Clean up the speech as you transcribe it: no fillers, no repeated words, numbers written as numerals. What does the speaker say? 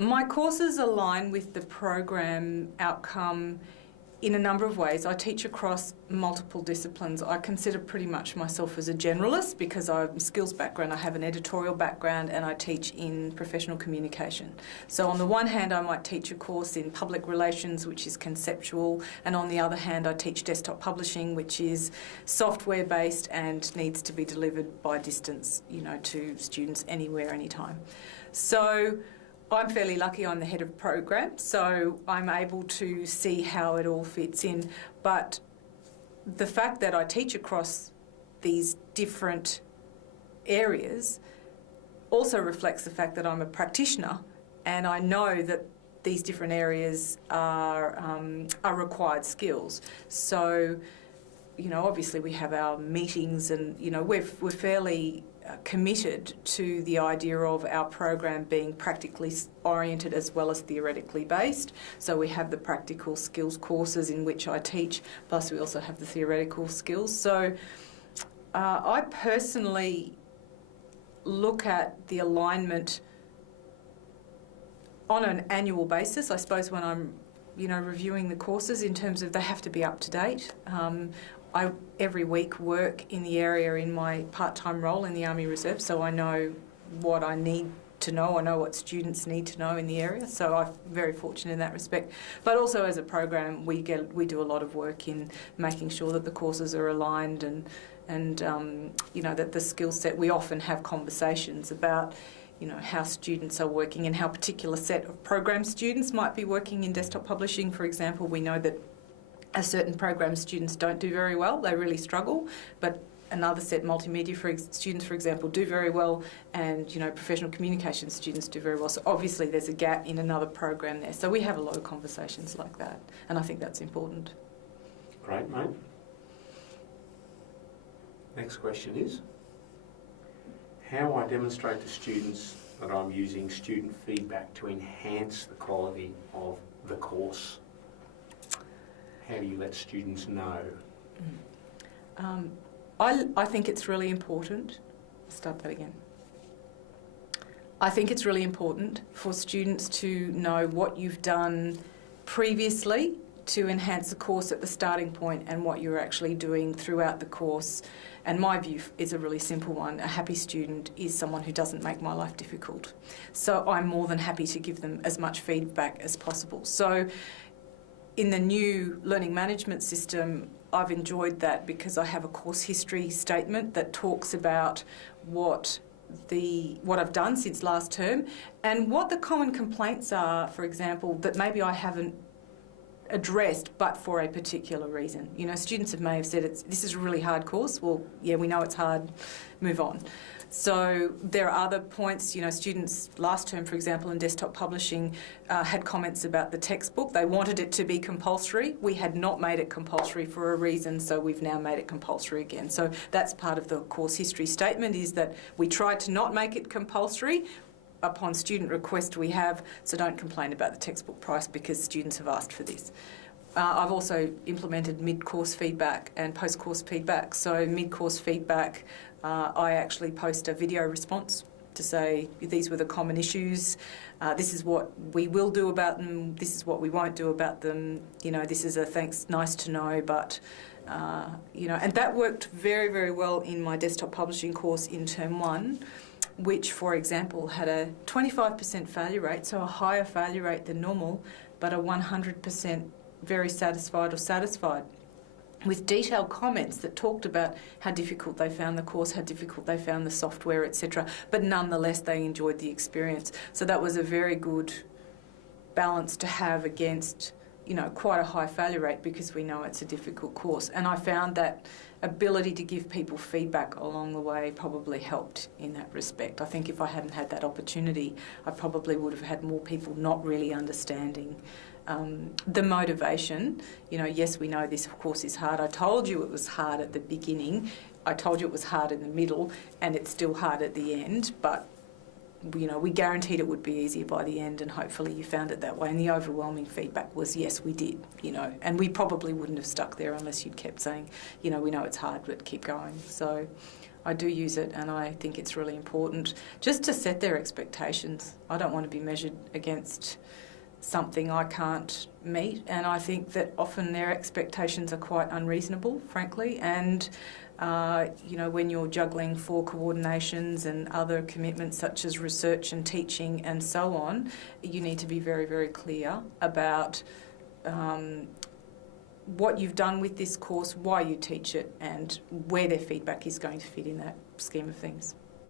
My courses align with the program outcome in a number of ways. I teach across multiple disciplines. I consider pretty much myself as a generalist because I'm a skills background, I have an editorial background, and I teach in professional communication. So on the one hand, I might teach a course in public relations, which is conceptual, and on the other hand, I teach desktop publishing, which is software-based and needs to be delivered by distance, to students anywhere, anytime. So I'm fairly lucky, I'm the head of program, so I'm able to see how it all fits in. But the fact that I teach across these different areas also reflects the fact that I'm a practitioner, and I know that these different areas are required skills. So, obviously we have our meetings, and we're fairly committed to the idea of our program being practically oriented as well as theoretically based. So we have the practical skills courses in which I teach, plus we also have the theoretical skills. So I personally look at the alignment on an annual basis, I suppose, when I'm reviewing the courses in terms of they have to be up to date. I every week work in the area in my part-time role in the Army Reserve, so I know what I need to know. I know what students need to know in the area, so I'm very fortunate in that respect. But also as a program, we do a lot of work in making sure that the courses are aligned and that the skill set. We often have conversations about how students are working and how a particular set of program students might be working in desktop publishing. For example, we know that a certain program students don't do very well, they really struggle, but another set, multimedia students, for example, do very well, and professional communication students do very well. So obviously there's a gap in another program there. So we have a lot of conversations like that, and I think that's important. Great, mate. Next question is, how I demonstrate to students that I'm using student feedback to enhance the quality of the course. How do you let students know? I think it's really important. I'll start that again. I think it's really important for students to know what you've done previously to enhance the course at the starting point and what you're actually doing throughout the course. And my view is a really simple one. A happy student is someone who doesn't make my life difficult. So I'm more than happy to give them as much feedback as possible. So in the new learning management system, I've enjoyed that because I have a course history statement that talks about what I've done since last term and what the common complaints are, for example, that maybe I haven't addressed but for a particular reason. Students may have said this is a really hard course. Well, yeah, we know it's hard, move on. So there are other points, students last term, for example, in desktop publishing had comments about the textbook. They wanted it to be compulsory. We had not made it compulsory for a reason, so we've now made it compulsory again. So that's part of the course history statement, is that we tried to not make it compulsory. Upon student request we have, so don't complain about the textbook price because students have asked for this. I've also implemented mid-course feedback and post-course feedback. So mid-course feedback, I actually post a video response to say these were the common issues, this is what we will do about them, this is what we won't do about them, this is a thanks, nice to know, but and that worked very, very well in my desktop publishing course in term 1, which, for example, had a 25% failure rate, so a higher failure rate than normal, but a 100% very satisfied or satisfied, with detailed comments that talked about how difficult they found the course, how difficult they found the software, etc. But nonetheless, they enjoyed the experience. So that was a very good balance to have against, quite a high failure rate because we know it's a difficult course. And I found that ability to give people feedback along the way probably helped in that respect. I think if I hadn't had that opportunity, I probably would have had more people not really understanding the motivation. Yes, we know this, of course, is hard. I told you it was hard at the beginning. I told you it was hard in the middle, and it's still hard at the end, but we guaranteed it would be easier by the end, and hopefully you found it that way. And the overwhelming feedback was, yes, we did, and we probably wouldn't have stuck there unless you'd kept saying, we know it's hard, but keep going. So I do use it, and I think it's really important just to set their expectations. I don't want to be measured against something I can't meet, and I think that often their expectations are quite unreasonable, frankly, and when you're juggling 4 coordinations and other commitments such as research and teaching and so on, you need to be very, very clear about what you've done with this course, why you teach it, and where their feedback is going to fit in that scheme of things.